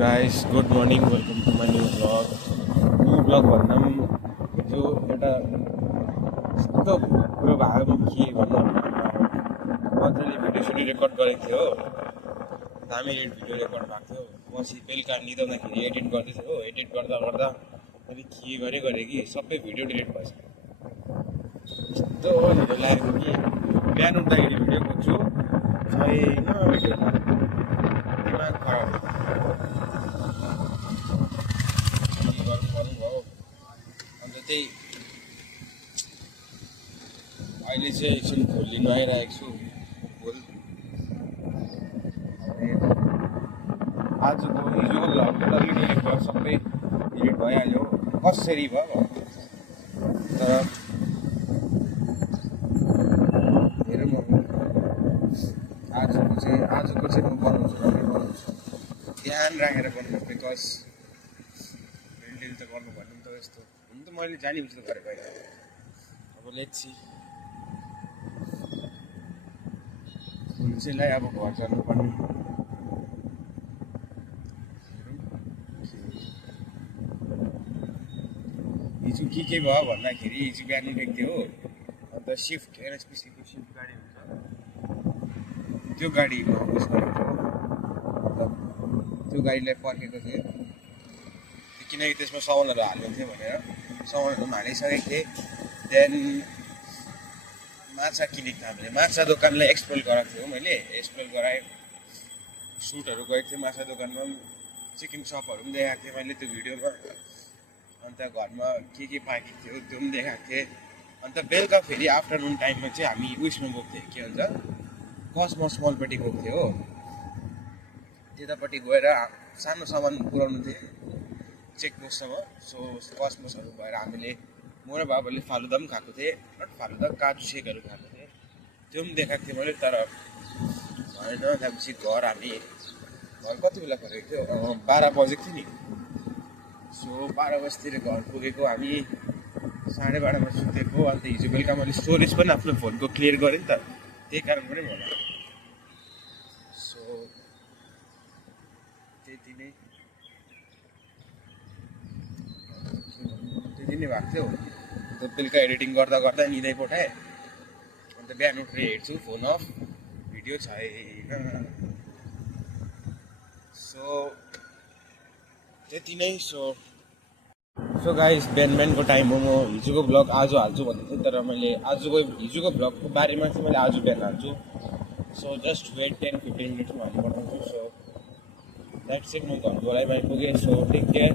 guys, good morning. Welcome to my new vlog. New vlog भन्दा पनि जो एउटा यस्तो कुरो भएको के भन्नु मजाले भिडियो सुटिङ रेकर्ड गरेको थियो हो। दामी भिडियो रेकर्ड भएको थियो। पछि बेलुका निदाउँदाखेरि एडिट गर्दै थियो हो। एडिट गर्दा गर्दा मैले के गरेँ कि सबै भिडियो डिलिट भएछ। यस्तो भिडियो लागेको कि बिहान उठ्दाखेरि भिडियो खोज्छु छैन भिडियो दिमाग खराब अन्त त्यही अहिले चाहिँ एकछिन फुल लिनु आइरहेको छु। फुल आजको हिजोको भ्लग डल्लै डिलिट भयो, सबै डिलिट भइहाल्यो। कसरी भयो तर हेरौँ न आजको चाहिँ म बनाउँछु ध्यान राखेर बनाउँछु। बिकज डेली त गर्नु भन्नु त यस्तो हुनु त मैले जानी बुझ्नु त गरेको होइन। अब लेट्स सी हुन्छलाई अब घर जानुपर्ने। हिजो के भयो भन्दाखेरि हिजो बिहान उठेको थियो हो। अन्त सिफ्ट एनएचपिसीको सिफ्ट गाडी हुन्छ त्यो गाडीमा उस गरेको थियो। अन्त त्यो गाडीलाई पर्खेको थियो किनकि त्यसमा सामानहरू हाल्नु थियो भनेर सामानहरू पनि हालिसकेको थिएँ। देन माछा किनेको थिएँ हामीले। माछा दोकानलाई एक्सप्लोर गराएको थियो मैले। एक्सप्लोर गराएँ, सुटहरू गएको थिएँ माछा दोकानमा, चिकन सपहरू पनि देखाएको थिएँ मैले त्यो भिडियोमा। अन्त घरमा के पाकेको थियो त्यो पनि देखाएको थिएँ। अन्त बेलुका फेरि आफ्टरनुन टाइममा चाहिँ हामी उयसमा गएको थियौँ, के भन्छ कसमस मलपट्टि गएको थियो हो। त्यतापट्टि गएर सानो सामान पुऱ्याउनु थियो चेकपोस्टसम्म। सो कसमसहरू भएर हामीले म र बाबाले फालुदा पनि खाएको थिएँ, नट फालुदा काजु सेकहरू खाएको थिएँ। त्यो पनि देखाएको थिएँ मैले। तर भएन। त्यहाँपछि घर कति बेला पुगेको थियो 12 बजेको थियो नि। सो 12 बजीतिर घर पुगेको हामी 12:30मा सुतेको। अन्त हिजो बेलुका मैले स्टोरेज पनि आफ्नो फोनको क्लियर गरेँ नि त, त्यही कारण पनि होला। सो त्यति नै भएको थियो। अन्त बेलुका एडिटिङ गर्दा गर्दा निदै पठाएँ। अन्त बिहान उठेर हेर्छु फोन अफ, भिडियो छैन। सो त्यति नै। सो गाइस, बिहानको टाइम हो। म हिजोको भ्लग आज हाल्छु भन्दै थिएँ, तर मैले हिजोको भ्लगको बारेमा चाहिँ मैले आज बिहान हाल्छु। सो जस्ट वेट 10-15 मिनट्समा हामी बनाउँछु। So that's it. म घरको लागि पुगेँ। So take care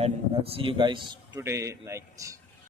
and I'll see you guys today night.